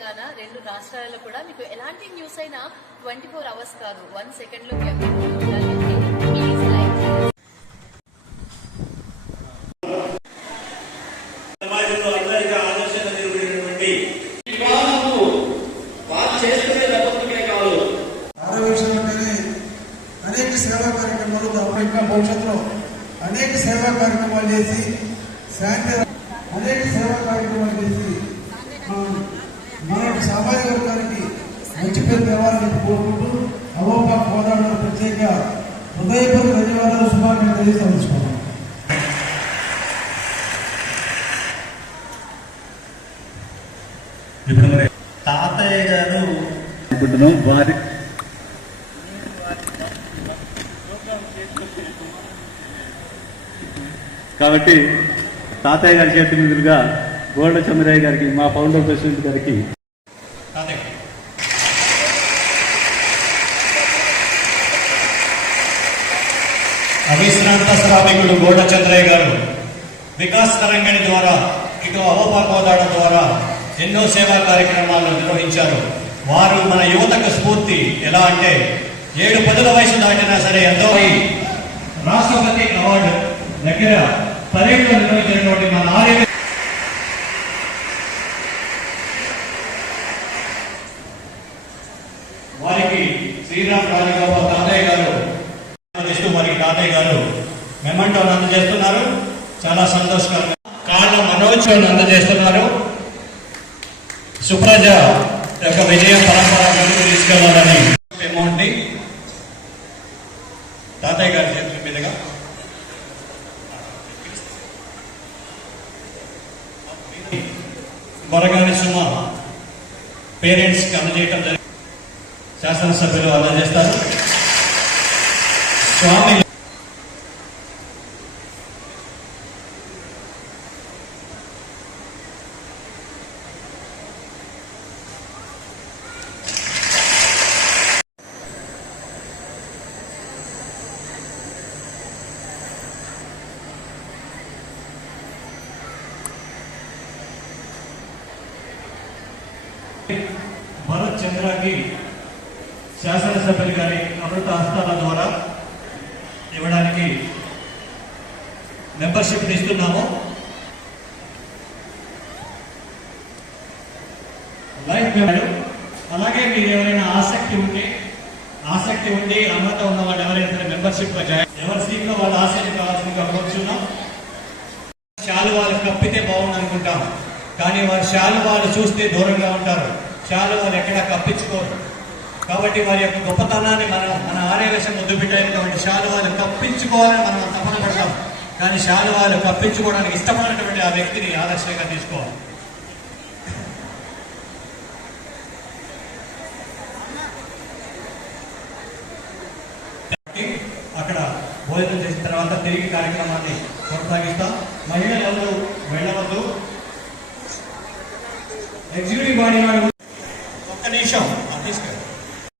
తెలంగాణ 2 రాష్ట్రాలలో కూడా మీకు ఎలాంటి న్యూస్ అయినా 24 అవర్స్ కాదు 1 సెకండ్లో మీ అప్డేట్ ఉండాలి అంటే ప్లీజ్ లైక్ చేయండి. సమాజంలో అందరికీ ఆలోచన జరిగినటువంటి అనేక సేవా కార్యక్రమాలు భవిష్యత్తులో అనేక సేవా కార్యక్రమాలు చేసి శాంతి అనేక సేవా కార్యక్రమాలు చేసి మన సామాజిక వర్గానికి మంచి పేరు తేవాలని కోరుకుంటూ అవోపా కోదాడలో ప్రత్యేక హృదయపూర్వక ధన్యవాదాలు శుభాకాంక్షలు తెలుసుకున్నాం. ఇప్పుడు తాతయ్య గారు అనుకుంటున్నాం వారి కాబట్టి తాతయ్య గారి చేతి మీదుగా గోల్డ చంద్రయ్య గారికి మా ఫౌండర్ ప్రెసిడెంట్ గారికి అవిశ్రాంత శ్రామికుడు గోల్డ చంద్రయ్య గారు వికాస్ తరంగిణి ద్వారా ఇటు అవోపా కోదాడ ద్వారా ఎన్నో సేవా కార్యక్రమాలను నిర్వహించారు. వారు మన యువతకు స్ఫూర్తి. ఎలా అంటే 7 వయసు దాటినా సరే ఎంతో రాష్ట్రపతి అవార్డు దగ్గర పరేడ్లో నిర్వహించినటువంటి మన ఆర్య వారికి శ్రీరామ్ రాజగోపాల్ తాతయ్య గారు వారికి తాతయ్య గారు మెమంటోను అందజేస్తున్నారు. చాలా సంతోషకరంగా కాళ్ళ మనోత్సవం అందజేస్తున్నారు. సుప్రజ యొక్క విజయ పరంపర ముందుకు తీసుకెళ్లాలని అమౌంట్ తాతయ్య గారి చేతుల మీదుగా బొరగాని సుమ పేరెంట్స్ కి అందజేయటం జరిగింది. శాసనసభ్యులు అందజేస్తారు. స్వామి భరత్ చంద్రకి శాసనసభ్యులు గారి అమృత హస్తాల ద్వారా ఇవ్వడానికి మెంబర్షిప్ ఇస్తున్నాము. లైఫ్ అలాగే మీరు ఎవరైనా ఆసక్తి ఉండి అర్హత ఉన్న వాళ్ళు ఎవరైనా మెంబర్షిప్ ఎవరి సీట్లో వాళ్ళ ఆసక్తి కావాల్సిందిగా కోరుచున్నాం. శాలువాలు కప్పితే బాగుంది అనుకుంటాం, కానీ వారి శాలువాలు చూస్తే దూరంగా ఉంటారు. శాలువాలు ఎక్కడా కప్పించుకోరు. కాబట్టి వారి యొక్క గొప్పతనాన్ని మన ఆర్యవేశం ముద్దు పెట్టినటువంటి శాలువాలు కప్పించుకోవాలని మనం తపన పడతాం, కానీ శాలువాలు కప్పించుకోవడానికి ఇష్టపడినటువంటి ఆ వ్యక్తిని ఆదర్శంగా తీసుకోవాలి. అక్కడ భోజనం చేసిన తర్వాత తిరిగి కార్యక్రమాన్ని కొనసాగిస్తాం. మహిళలు ఎవరు వెళ్ళవద్దు. ఎగ్జిక్యూటివ్ బాడీ వాడు ఒక్క నిమిషం తీసుకెళ్ళి